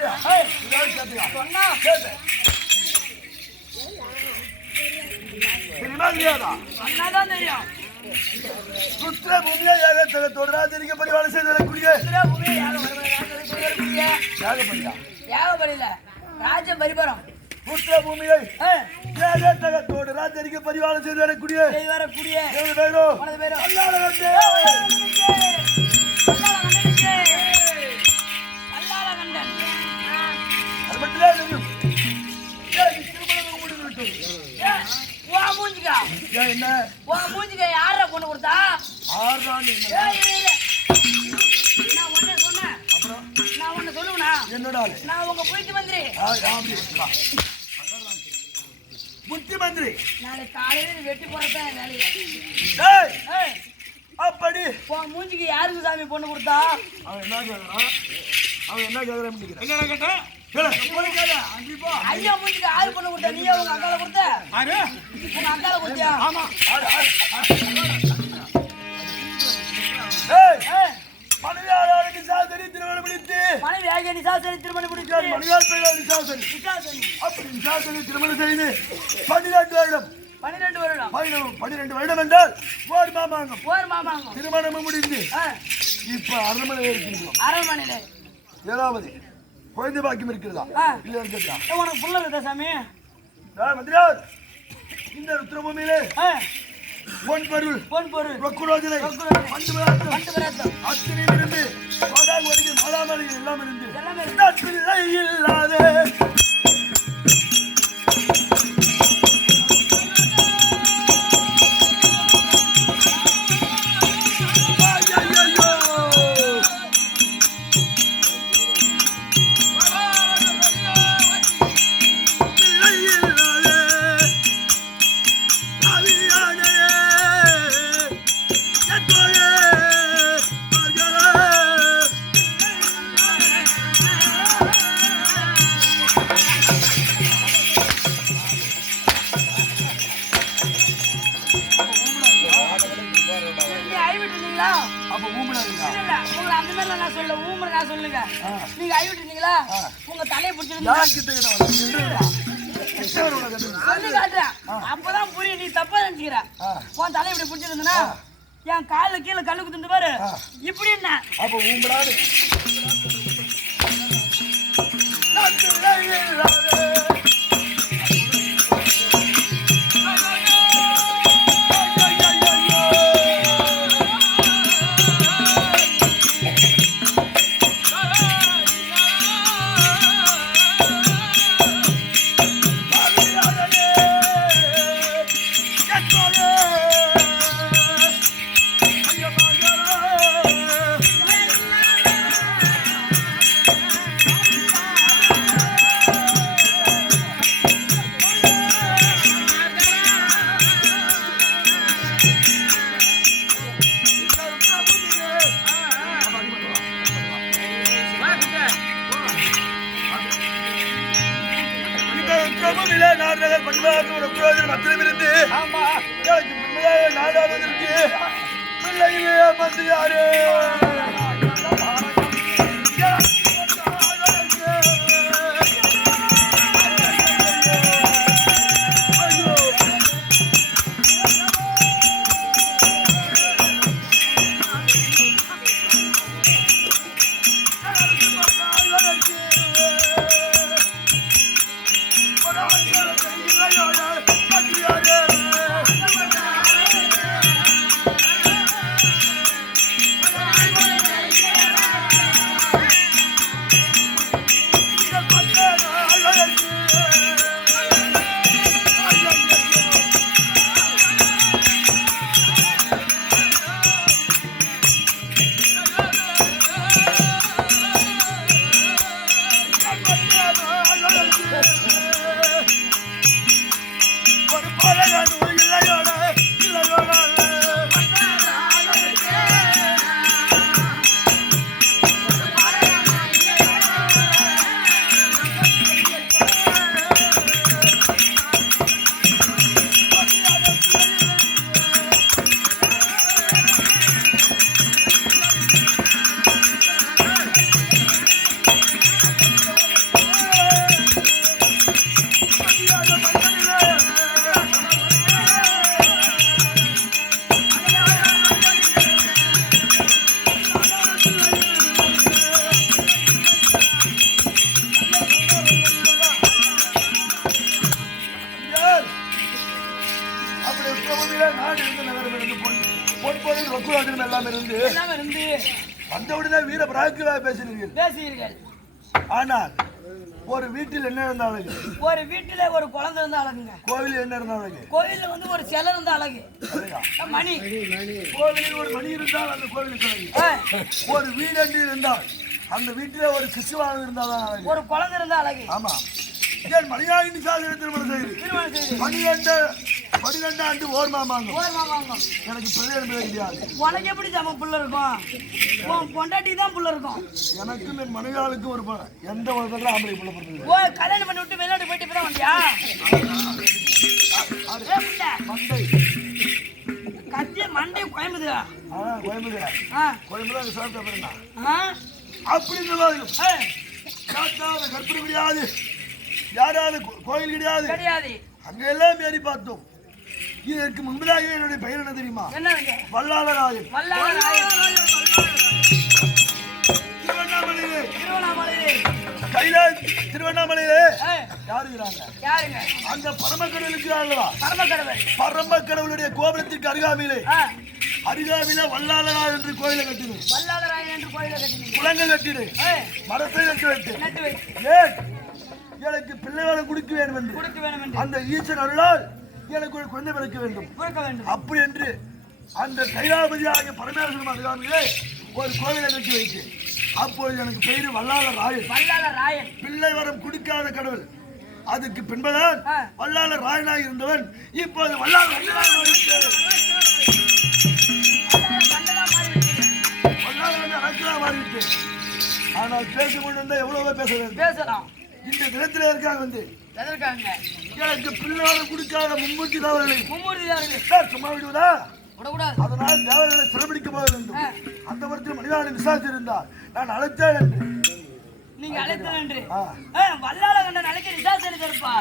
சொல்லலையா? சொன்னா சொன்னாதான் தெரியும். புத்திர பூமியை யாகத்தகத்தோடு ராஜரிக்க பரிவாரம் செய்து வரக்கூடிய யாகப்படியில ராஜ பரிபரம் புத்திர பூமியை யாகத்தகத்தோடு ராஜரிக்க பரிவாரம் செய்து வரக்கூடிய என்ன மூஞ்சிக்க யார பொண்ணு கொடுத்தா? நான் ஒண்ணு சொன்னேன். அப்புறம் நான் ஒண்ணு சொல்லுவேனா? என்னடா நான் உங்க புத்தி மந்திரி. புத்தி மந்திரி நாளைக்கு காலையில வெட்டி போறதான் வேலையை. அப்படி உன் மூஞ்சிக்கு யாருக்கு சாமி பொண்ணு கொடுத்தா? அவன் என்ன கேக்குறான் என்ன கேட்டான்? ஐயா மூஞ்சிக்கு யாரு பொண்ணு கொடுத்தா? நீயா உங்க அக்கால கொடுத்த? உங்க அக்கால கொடுத்தியா? ஆமா. மனைவியாருக்கு சாசரி திருமணம் முடித்து மனைவியாக நிசாசரி திருமணம் முடித்து மனைவியார் பெயர் நிசாசரி அப்படி நிசாசரி திருமணம் செய்து 12 வருடம் 12 வருடம் என்றால் போர் மாமாங்கம் திருமணமும் முடிந்து இப்ப அரண்மனையில இருக்கீங்க. அரண்மனையில ஏதாவது குழந்தை பாக்கியம் இருக்கிறதா? இல்லைன்னு கேட்டா உனக்கு புள்ள இருக்கா சாமி? மந்திரியார் இந்த ருத்ரபூமியிலே பொன் பொருள் ரொக்குரோஜனை அத்தனை இருந்து மாதாமலை எல்லாம் இருந்து இல்லாத அப்பதான் புரியும். நீ தப்பா நினைச்சுக்கிற. உன் தலை இப்படி பிடிச்சிருந்தா என் கால கீழே கல்லு குத்துட்டு பாரு இப்படி என்ன அப்ப ஊம்படாது நாடாவதற்கு பிள்ளைகளே மந்திரியாரே நாடு இருந்து நகரம் இருந்து பொன்பொருள் வக்குவாதனம் எல்லாம் இருந்து வந்தவுடனே வீர பிராக்கு பேசினீர்கள். ஆனால் ஒரு வீட்டில் என்ன இருந்த அழகு? ஒரு வீட்டில ஒரு குழந்தை இருந்தா அழகுங்க. கோவில் என்ன இருந்த அழகு? கோவில்ல வந்து ஒரு சிலை இருந்தா அழகு. மணி. கோவிலில் ஒரு மணி இருந்தால் அந்த கோவிலுக்கு அழகு. ஒரு வீடு இருந்தால் அந்த வீட்டில ஒரு கிறிஸ்துவாக இருந்தாதான் அழகு. ஒரு குழந்தை இருந்தா அழகு. ஆமா. ஏன் மணியாயினி சாதனை திருமணம் செய்து 12 ஆண்டு ஓர் மாமாங்க. எனக்கு பிள்ளை என்பது கிடையாது. உனக்கு எப்படி நம்ம புள்ள இருக்கும்? பொண்டாட்டி தான் புள்ள இருக்கும். எனக்கும் என் மனைவியாளுக்கு ஒரு எந்த ஒரு ஆம்பளை புள்ள பிறந்தது. ஓ, கல்யாணம் பண்ணி விட்டு வெளிநாட்டு போயிட்டு இப்பதான் வந்தியா? மண்டை கத்திய மண்டை கோயம்புதா? கோயம்புதான் விசாரித்த பிறந்தா அப்படி சொல்லாது. கற்பனை கிடையாது, யாராவது கோயில் கிடையாது. அங்க எல்லாம் ஏறி பார்த்தோம். இதற்கு முன்பதாக என்னுடைய பெயர் என்ன தெரியுமா? வல்லாளராயன். திருவண்ணாமலையிலே யாருங்க? அந்த பரமக்கடவுளுக்கு அல்லவா? பரமக்கடவுளுடைய கோபுரத்திற்கு அருகாமையிலே வல்லாளராயன் என்று கோயிலை கட்டினேன். குளங்க கட்டிடு, மரத்தை நட்டு வைத்து எனக்கு பிள்ளைகளை கொடுக்க வேண்டும் என்று அந்த ஈசன் அருளால் எனக்கு ஒரு குழந்தை பிறக்க வேண்டும். அப்படி என்று அந்த கைலாபதியாகிய பரமேஸ்வரன் அருகாமையிலே ஒரு கோவிலை கட்டி வைத்து அப்பொழுது எனக்கு பெயர் வல்லாளராயன். பிள்ளை வரம் கொடுக்காத கடவுள். அதுக்கு பின்பதான் வல்லாளர் ராயனாக இருந்தவன் இப்போது மாறிவிட்டு. ஆனால் பேசிக்கொண்டு எவ்வளவு பேசலாம். இந்த தினத்திலே இருக்காங்க வந்து எனக்கு பிள்ளைகளை கொடுக்காத மும்மூர்த்தி தேவர்களை சும்மா விடுவதா? அதனால் தேவர்களை சிறப்பிடிக்க போக வேண்டும். அந்த வருஷம் மனிதனை விசாரித்திருந்தார். நான் அழைத்தேன் என்று நீங்க அழைத்தேன் என்று வல்லாள கண்டன் அழைக்க விசாரிச்சிருப்பா.